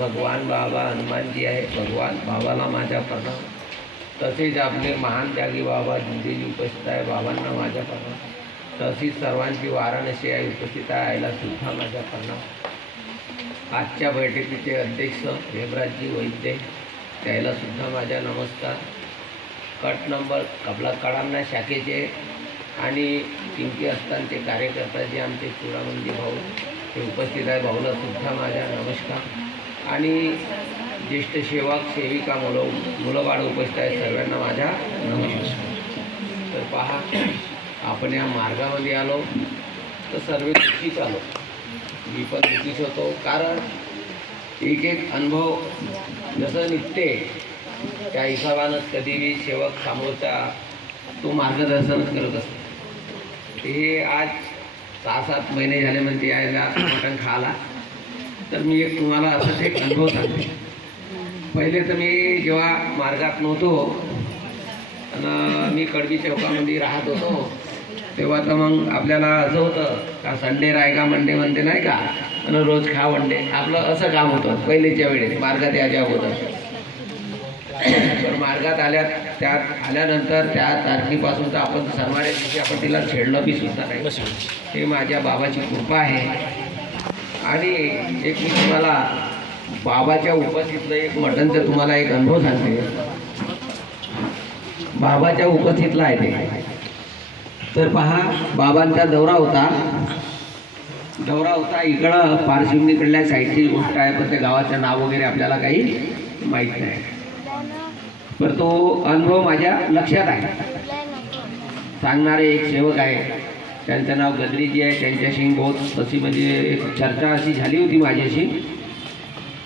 भगवान बाबा हनुमानजी आहे, भगवान बाबाला माझ्या प्रणाम. तसेच आपले महान त्यागी बाबा जिंदेजी उपस्थित आहे, बाबांना माझ्या प्रणाम. तसेच सर्वांची वाराणसी आहे उपस्थित आहे, आईला सुद्धा माझ्या प्रणाम. आजच्या बैठकीचे अध्यक्ष हेमराजजी वैद्य, त्याला सुद्धा माझ्या नमस्कार. कट नंबर कबला कडांना शाखेचे आणि किमती असतांचे कार्यकर्ता जे आमचे चुडामंदी भाऊ ते उपस्थित आहे, भाऊला सुद्धा माझ्या नमस्कार. आणि ज्येष्ठ सेवक सेविका मुलं बाळ उपस्थित आहे, सर्वांना माझ्या नमस्कार. तर पहा, आपण या मार्गामध्ये आलो तर सर्व दुःखीच आलो. मी पण दुःखीच होतो, कारण एक एक अनुभव जसं निघते त्या हिशोबानं कधीही सेवक समोरचा तो मार्गदर्शनच करत असतो. ते आज 6-7 महिने झाले म्हणते यायला मटण खायला. तर मी एक तुम्हाला असंच एक अनुभव सांगते. पहिले तर मी जेव्हा मार्गात नव्हतो आणि मी कडबी चौकामध्ये राहत होतो, तेव्हा तर मग आपल्याला असं होतं का संडे रायका मंडे म्हणते नाही का, आणि रोज खा वंडे, आपलं असं काम होतं पहिलेच्या वेळेस मार्गात याच्या अगोदर. पण मार्गात आल्यानंतर त्या तारखेपासून तर आपण सणवाऱ्या दिवशी आपण तिला छेडलं बी सुद्धा नाही. हे माझ्या बाबाची कृपा आहे. आणि एक मी तुम्हाला बाबाच्या उपस्थितीतलं एक मटणचं तुम्हाला एक अनुभव सांगते. बाबाच्या उपस्थितीतला आहे ते. तर पहा, बाबांचा दौरा होता इकडं पारशिवनीकडल्या साईडची गोष्ट आहे, पण त्या गावाचं नाव वगैरे आपल्याला काही माहीत नाही. पण तो अनुभव माझ्या लक्षात आहे. सांगणारे एक सेवक आहे, त्यांचं नाव गद्रीजी आहे. त्यांच्याशी बहुत अशी म्हणजे एक चर्चा अशी झाली होती माझ्याशी,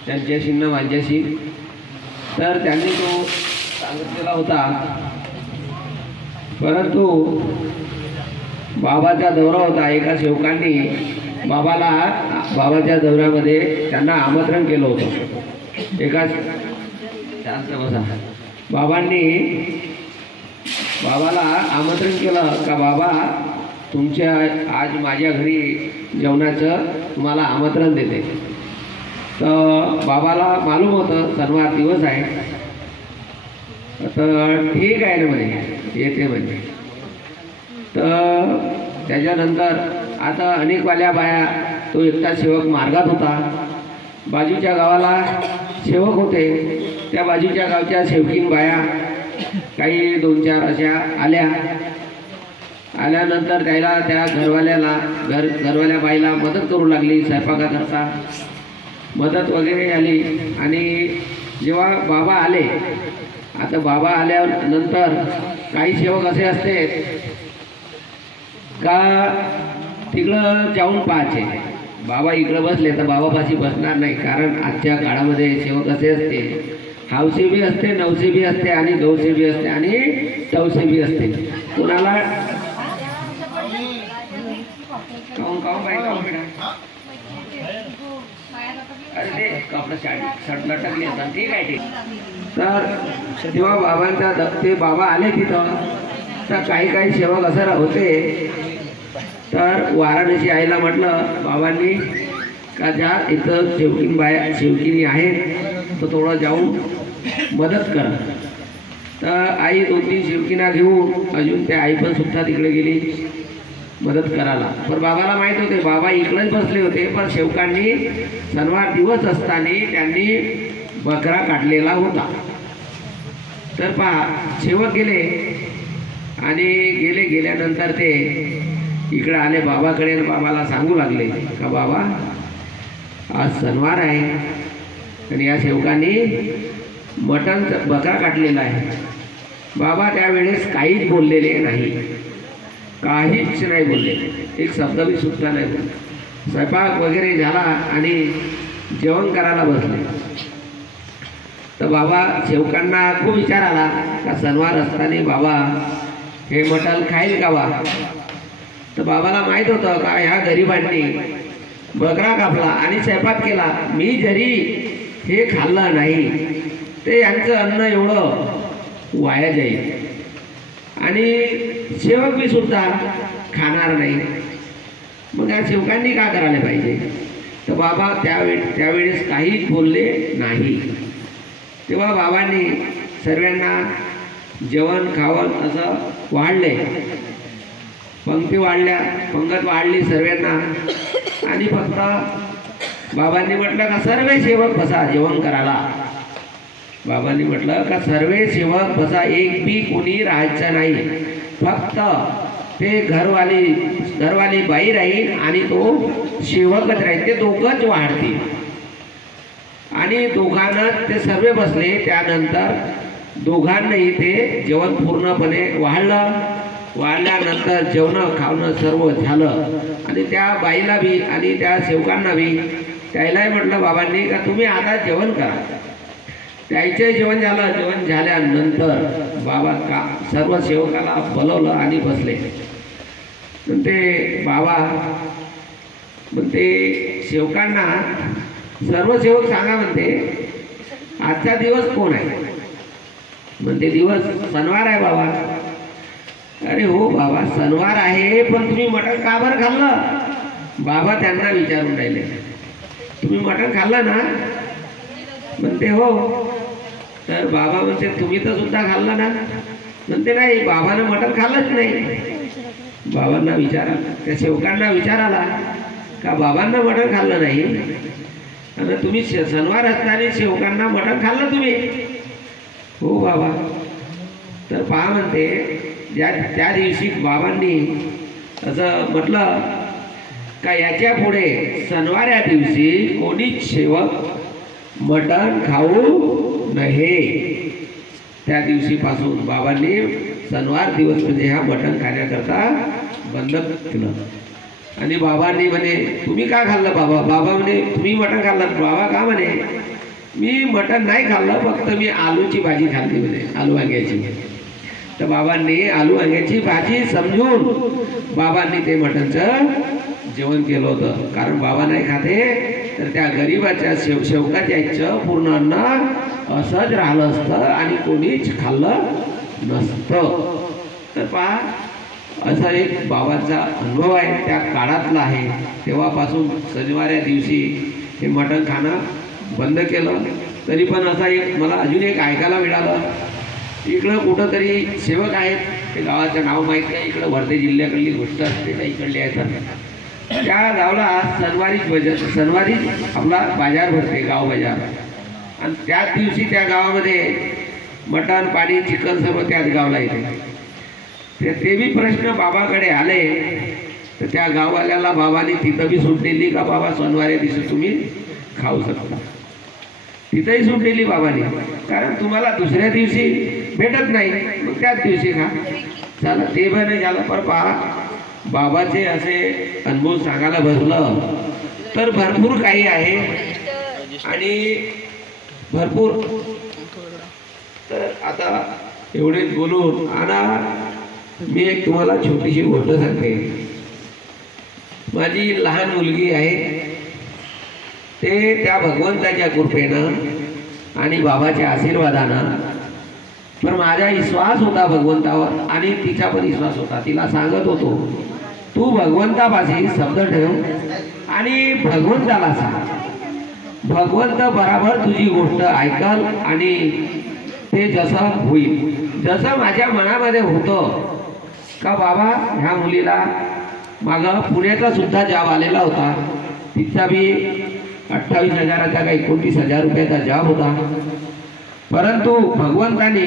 त्यांच्याशी न माझ्याशी. तर त्यांनी तो सांगितलेला होता, परंतु बाबाचा दौरा होता. एका सेवकांनी बाबाच्या दौऱ्यामध्ये त्यांना आमंत्रण केलं होतं. एका शांत बसा. बाबाला आमंत्रण केलं का बाबा तुमच्या आज माझ्या घरी जेवणाचं तुम्हाला आमंत्रण देते. तर बाबाला मालूम होतं शनिवार दिवस आहे. तर ठीक आहे ना म्हणे, येते म्हणजे. तर त्याच्यानंतर आता अनेकवाल्या बाया, तो एकटा सेवक मार्गात होता. बाजूच्या गावाला सेवक होते, त्या बाजूच्या गावच्या सेवकीन बाया काही 2-4 अशा आल्यानंतर त्याला त्या घरवाल्या बाईला मदत करू लागली, स्वयंपाकाकरता मदत वगैरे आली. आणि जेव्हा बाबा आले, आता बाबा आल्यानंतर काही सेवक असे असते का तिकडं जाऊन पाहायचे. बाबा इकडं बसले तर बाबापाशी बसणार नाही, कारण आजच्या काळामध्ये सेवक असे असते, हावसे बी असते, नवसे बी असते, आणि गौसे बी असते, आणि तवसे बी असते. कुणाला अरे ते आपलं शर्ट लटकले असतात, ठीक आहे ठीक. तर जेव्हा बाबा आले तिथं, तर काही सेवक असं होते. तर वाराणसी आईला म्हटलं बाबांनी का जा, इथं सेवकिनी आहेत तर थोडं जाऊन मदत कर. तर आई 2-3 सेवकिना घेऊन अजून त्या आई पण सुद्धा तिकडे गेली मदत करायला. पण बाबाला माहीत होते बाबा इकडेच बसले होते, पण सेवकांनी शनिवार दिवस असताना त्यांनी बकरा काढलेला होता. तर पहा, सेवक गेले आणि गेल्यानंतर ते इकडे आले बाबाकडे. बाबाला सांगू लागले का बाबा आज शनिवार आहे आणि या सेवकांनी बकरा काढलेला आहे. बाबा त्यावेळेस काहीच बोललेले नाही, काहीच नाही बोलले, एक शब्द बी सुद्धा नाही बोलले. स्वयंपाक वगैरे झाला आणि जेवण करायला बसले. तर बाबा सेवकांना खूप विचार आला का शनिवार असताना बाबा हे मटण खाईल का बा. तर बाबाला माहीत होतं का ह्या गरिबांनी बकरा कापला आणि स्वयंपाक केला, मी जरी हे खाल्लं नाही ते यांचं अन्न एवढं वाया जाईल, आणि सेवक बी सुद्धा खाणार नाही. मग या सेवकांनी का करायला पाहिजे. तर बाबा त्यावेळेस काहीच बोलले नाही. तेव्हा बाबांनी सर्वांना जेवण खावण असं वाढले, पंक्ती वाढल्या, पंगत वाढली सर्वांना. आणि फक्त बाबांनी म्हटलं का सर्व सेवक बसा जेवण करायला. बाबांनी म्हटलं का सर्व सेवक बसा, एक बी कोणी राहायचं नाही, फक्त ते घरवाली बाई राहील आणि तो सेवकच राहील, ते दोघंच वाढतील. आणि दोघांना ते सर्व बसले. त्यानंतर दोघांनाही ते जेवण पूर्णपणे वाढल्यानंतर जेवण खावणं सर्व झालं. आणि त्या बाईला बी आणि त्या सेवकांना बी त्यालाही म्हटलं बाबांनी का तुम्ही आता जेवण करा. त्याचे जेवण झालं. जेवण झाल्यानंतर बाबा सर्व सेवकाला बोलवलं आणि बसले. ते बाबा म्हणते सेवकांना, सर्व सेवक सांगा म्हणते आजचा दिवस कोण आहे. म्हणते दिवस शनिवार आहे बाबा. अरे हो बाबा शनिवार आहे, पण तुम्ही मटण का बरं खाल्लं. बाबा त्यांना विचारून राहिले तुम्ही मटण खाल्लं ना. म्हणते हो. तर बाबा म्हणते तुम्ही तर सुद्धा खाल्लं ना. म्हणते नाही, बाबानं मटण खाल्लंच नाही. बाबांना विचारा, त्या सेवकांना विचाराला का बाबांना मटण खाल्लं नाही आणि तुम्ही शनिवार असताना सेवकांना मटण खाल्लं तुम्ही. हो बाबा. तर पहा म्हणते त्या दिवशी बाबांनी असं म्हटलं का याच्या पुढे शनिवार या दिवशी कोणीच सेवक मटण खाऊ नये. त्या दिवशीपासून बाबांनी शनिवार दिवस म्हणजे हा मटण खाण्याकरता बंद केलं. आणि बाबांनी म्हणे तुम्ही का खाल्लं बाबा. बाबा म्हणे तुम्ही मटण खाल्लं. बाबा का म्हणे मी मटण नाही खाल्लं, फक्त मी आलूची भाजी खाल्ली म्हणे, आलू वांग्याची. तर बाबांनी आलू वांग्याची भाजी समजून बाबांनी ते मटणचं जेवण केलं होतं. कारण बाबा नाही खाते तर त्या गरीबाच्या सेवकाच्या इच्छा पूर्ण अन्न असंच राहिलं असतं आणि कोणीच खाल्लं नसतं. तर पहा असा एक बाबांचा अनुभव आहे, त्या काळातला आहे. तेव्हापासून शनिवार या दिवशी हे मटण खाणं बंद केलं. तरी पण असा एक मला अजून एक ऐकायला मिळालं. इकडं कुठंतरी सेवक आहेत, ते गावाचं नाव माहीत नाही, इकडं वर्धे जिल्ह्याकडली गोष्ट असते त्या इकडली आहे. त्या गावाला शनिवारी आपला बाजार भरते, गाव बाजार. आणि त्याच दिवशी त्या गावामध्ये मटण पाणी चिकन सर्व त्याच गावाला येते. ते बी प्रश्न बाबाकडे आले. तर त्या गाववाल्याला बाबांनी तिथं बी सूट दिली का बाबा शनिवारी दिवशी तुम्ही खाऊ शकता. तिथंही सूट दिली बाबांनी, कारण तुम्हाला दुसऱ्या दिवशी भेटत नाही, मग त्याच दिवशी खा. चला ते पण नाही झालं. पण पहा बाबाचे असे अनुभव सांगायला बसलं तर भरपूर काही आहे आणि भरपूर. तर आता एवढेच बोलून आणा मी एक तुम्हाला छोटीशी गोष्ट सांगते. माझी लहान मुलगी आहे, ते त्या भगवंताच्या कृपेनं आणि बाबाच्या आशीर्वादानं, पण माझा विश्वास होता भगवंतावर आणि तिचा पण विश्वास होता. तिला सांगत होतो तू भगवंतापाशी शब्द ठेव आणि भगवंताला सांग, भगवंत बराबर तुझी गोष्ट ऐकल आणि ते जसं होईल. जसं माझ्या मनामध्ये होतं का बाबा ह्या मुलीला मागं पुण्याचा सुद्धा जॉब आलेला होता, तिचा बी 28,000चा का 29,000 रुपयाचा जॉब होता. परंतु भगवंताने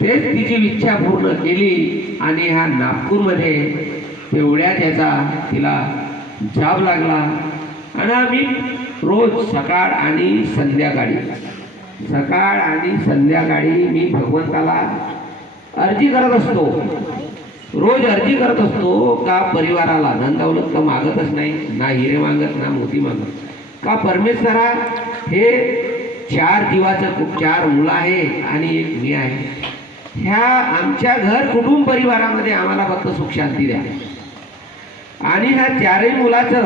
तेच तिची इच्छा पूर्ण केली आणि ह्या नागपूरमध्ये तेवढ्या त्याचा तिला जॉब लागला. आणि आम्ही रोज सकाळ आणि संध्याकाळी मी भगवंताला अर्जी करत असतो, रोज अर्जी करत असतो का परिवाराला धन दौलत तर मागतच नाही, ना हिरे मागत ना मोती मागत, का परमेश्वरा हे 4 जीवाचं 4 मुलं आहे आणि एक मी आहे, ह्या आमच्या घर कुटुंब परिवारामध्ये आम्हाला फक्त सुख शांती द्या आणि ह्या 4ही मुलाचं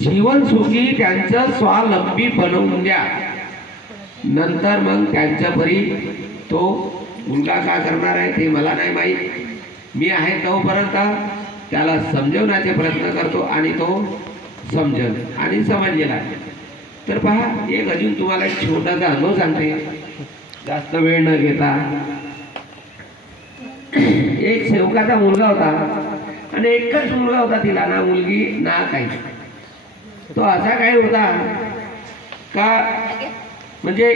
जीवन सुखी त्यांचं स्वावलंबी बनवून द्या. नंतर मग त्यांच्या परी तो मुलगा का करणार आहे ते मला नाही माहीत. मी आहे तोपर्यंत त्याला समजवण्याचे प्रयत्न करतो आणि तो समजल आणि समजलेला. तर पहा, एक अजून तुम्हाला एक छोटासा अनुभव सांगते, जास्त वेळ न घेता. एक सेवकाचा मुलगा होता आणि एकच मुलगा होता, तिला ना मुलगी ना काही. तो असा काही होता का म्हणजे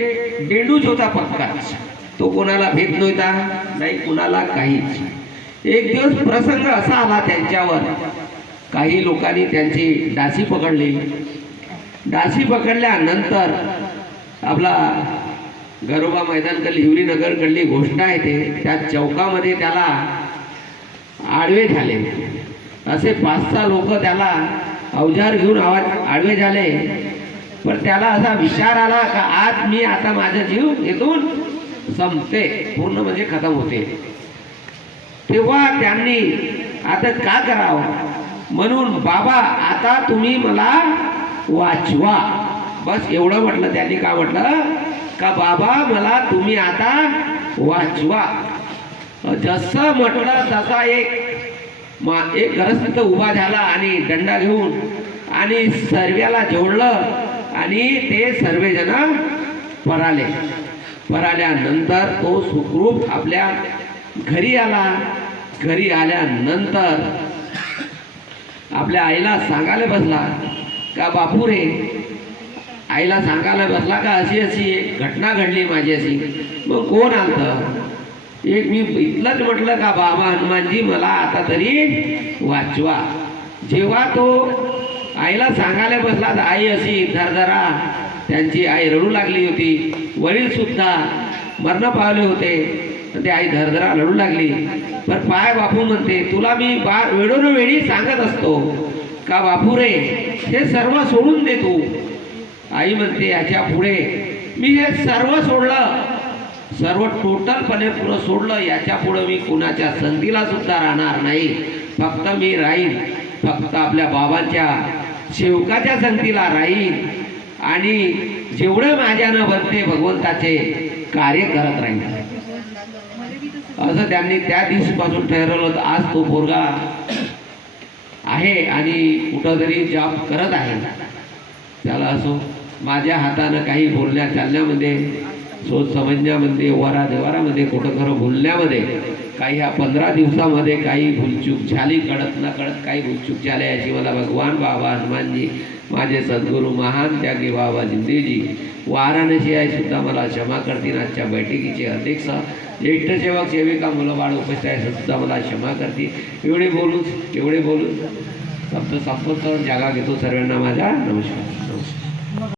डेंडूच होता पक्काच. तो कोणाला भेट नव्हता, नाही कुणाला काहीच. एक दिवस प्रसंग असा आला त्यांच्यावर, काही लोकांनी त्यांची डासी पकडली. डासी पकडल्यानंतर आपला गरोबा मैदानकडली हिवरी नगरकडली गोष्ट आहे ते, त्या चौकामध्ये त्याला आडवे झाले. असे 5-6 लोक त्याला अवजार घेऊन आडवे झाले. पण त्याला असा विचार आला का आज मी आता माझा जीव इथून संपते, पूर्ण म्हणजे खतम होते. तेव्हा त्यांनी आता का करावं म्हणून, बाबा आता तुम्ही मला वाचवा, बस एवढं म्हटलं त्यांनी. का म्हटलं का बाबा मला तुम्ही आता वाचवा. जसं म्हटलं तसा एक गृहस्थ उभा झाला आणि दंडा घेऊन आणि सर्व्याला जोडलं आणि ते सर्वजण पळाले. पळाल्यानंतर तो सुखरूप आपल्या घरी आला. घरी आल्यानंतर आपल्या आईला सांगायला बसला का बापू रे, आईला सांगायला बसला का अशी अशी एक घटना घडली माझी अशी. मग कोण आलं? एक मी इथलंच म्हटलं का बाबा हनुमानजी मला आता तरी वाचवा. जेव्हा तो आईला सांगायला बसला तर आई अशी धरधरा, त्यांची आई रडू लागली होती. वडील सुद्धा मरण पावले होते. ते आई धरधरा रडू लागली. पण पाय बापू म्हणते, तुला मी वेळोवेळी सांगत असतो का बापू रे हे सर्व सोडून दे तू. आई म्हणते याच्या पुढे मी हे सर्व सोडलं, सर्व टोटलपणे पुढं सोडलं. याच्या पुढं मी कुणाच्या संगतीला सुद्धा राहणार नाही. फक्त मी राहीन फक्त आपल्या बाबांच्या सेवकाच्या संगतीला राहीन आणि जेवढं माझ्यानं बनते भगवंताचे कार्य करत राहीन. असं त्यांनी त्या दिवशीपासून ठरवलं. आज तो पोरगा आहे आणि कुठंतरी जॉब करत आहे. त्याला असो माझ्या हातानं काही बोलण्या चालण्यामध्ये, सोच समजण्यामध्ये, वरादेवारामध्ये, कुठं खरं बोलण्यामध्ये काही ह्या 15 दिवसामध्ये काही भूलचूक झाली, कळत न कळत काही भूलचूक झाल्या. याची मला भगवान बाबा हनुमानजी, माझे सद्गुरू महान त्यागी बाबा जिंदेजी वाराणसी आहे सुद्धा मला क्षमा करतील. आजच्या बैठकीचे अध्यक्ष ज्येष्ठ सेवक सेविका मुलं बाळ उपस्थित आहे सुद्धा मला क्षमा करतील. एवढे बोलून शब्द संपत जागा घेतो. सर्वांना माझा नमस्कार.